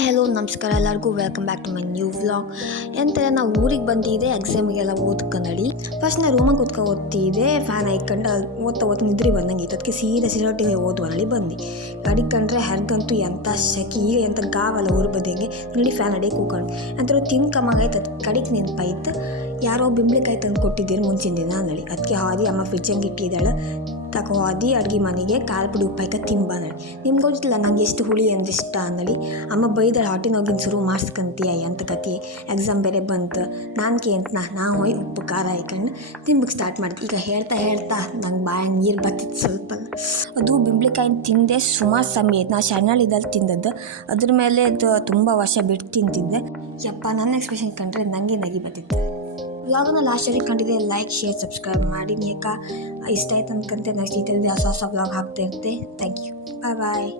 Hi hello ನಮಸ್ಕಾರ ಎಲ್ಲರಿಗೂ welcome back to my new vlog. ಎಂತ ನಾವು ಊರಿಗೆ ಬಂದಿದ್ದೆ ಎಕ್ಸಾಮಿಗೆಲ್ಲ ಓದ್ಕೊಂಡಿ. ಫಸ್ಟ್ ನಾ ರೂಮಾಗ ಕೂತ್ಕೊಂಡು ಓದ್ತಿದ್ದೆ, ಫ್ಯಾನ್ ಹಾಕೊಂಡು ಓದ್ತಾ ನಿದ್ರೆ ಬಂದಂಗೆ ಇತ್ತು. ಅದಕ್ಕೆ ಸೀದಾ ಸಿರೊಟ್ಟಿಗೆ ಓದುವಲ್ಲಿ ಬಂದು ಗಾಡಿ ಕಂಡ್ರೆ ಹರ್ಗಂತೂ ಎಂಥ ಸೆಕೆ, ಈಗ ಎಂಥ ಗಾವಲ್ಲ ಊರು ಬದಿಯಂಗೆ ನೋಡಿ ಫ್ಯಾನ್ ಅಡಿಗೆ ಕೂಕೊಂಡು ಅಂತ ತಿನ್ಕಮ್ಮಾಗೈತೆ. ಅದು ಕಡಿಗೆ ನೆನಪಾಯ್ತು, ಯಾರೋ ಬಿಂಬ್ಳಿಕಾಯಿ ತಂದು ಕೊಟ್ಟಿದ್ದೀರಿ ಮುಂಚಿನ ದಿನ ಅಂದಳಿ. ಅದಕ್ಕೆ ಹಾದಿ ಅಮ್ಮ ಫ್ರಿಜ್ಜಂಗೆ ಇಟ್ಟಿದ್ದಾಳೆ, ತಗೋ ಹಾದಿ ಅಡುಗೆ ಮನೆಗೆ ಕಾಲು ಪುಡಿ ಉಪ್ಪಾಯ್ಕ ತಿಂಬಂದಳಿ. ನಿಮ್ಗೆ ಗೊತ್ತಿಲ್ಲ ನಂಗೆ ಎಷ್ಟು ಹುಳಿ ಅಂದ್ರೆ ಇಷ್ಟ ಅಂದಳಿ. ಅಮ್ಮ ಬೈದಳು, ಹಾಟಿನ ಹೋಗಿನ ಶುರು ಮಾಡಿಸ್ಕೊಂತೀಯ ಎಂತ ಕತಿ, ಎಕ್ಸಾಮ್ ಬೇರೆ ಬಂತು. ನಾನ್ಕೆ ಅಂತ ನಾ ಹೋಯ್ ಉಪ್ಪು ಖಾರ ಹಾಕೊಂಡು ತಿನ್ಬೇಕು ಸ್ಟಾರ್ಟ್ ಮಾಡಿದೆ. ಈಗ ಹೇಳ್ತಾ ನಂಗೆ ಬಾಯ ನೀರು ಬತ್ತಿತ್ತು ಸ್ವಲ್ಪ. ಅದು ಬಿಂಬ್ಳಿಕಾಯಿನ ತಿಂದೆ ಸುಮಾರು ಸಮಯ ಆಯ್ತು. ನಾ ಸಣ್ಣಳಿದ್ದಲ್ಲಿ ತಿಂದದ್ದು, ಅದ್ರ ಮೇಲೆ ಅದು ತುಂಬ ವರ್ಷ ಬಿಟ್ಟು ತಿಂತಿದ್ದೆ. ಯಪ್ಪ, ನನ್ನ ಎಕ್ಸ್ಪ್ರೆಷನ್ ಕಂಡ್ರೆ ನನಗೆ ನಗಿ ಬತ್ತಿತ್ತು. ವ್ಲಾಗನ್ನ ಲಾಸ್ಟಲ್ಲಿ ಕಂಡಿದ್ದೆ. ಲೈಕ್, ಶೇರ್, ಸಬ್ಸ್ಕ್ರೈಬ್ ಮಾಡಿ. ಇಷ್ಟ ಆಯ್ತು ಅಂದ್ಕಂತೆ ನೆಕ್ಸ್ಟ್ ಈ ಥರದ್ದು ಹೊಸ ವ್ಲಾಗ್ ಹಾಕ್ತಾ ಇರ್ತೆ. Thank you, bye.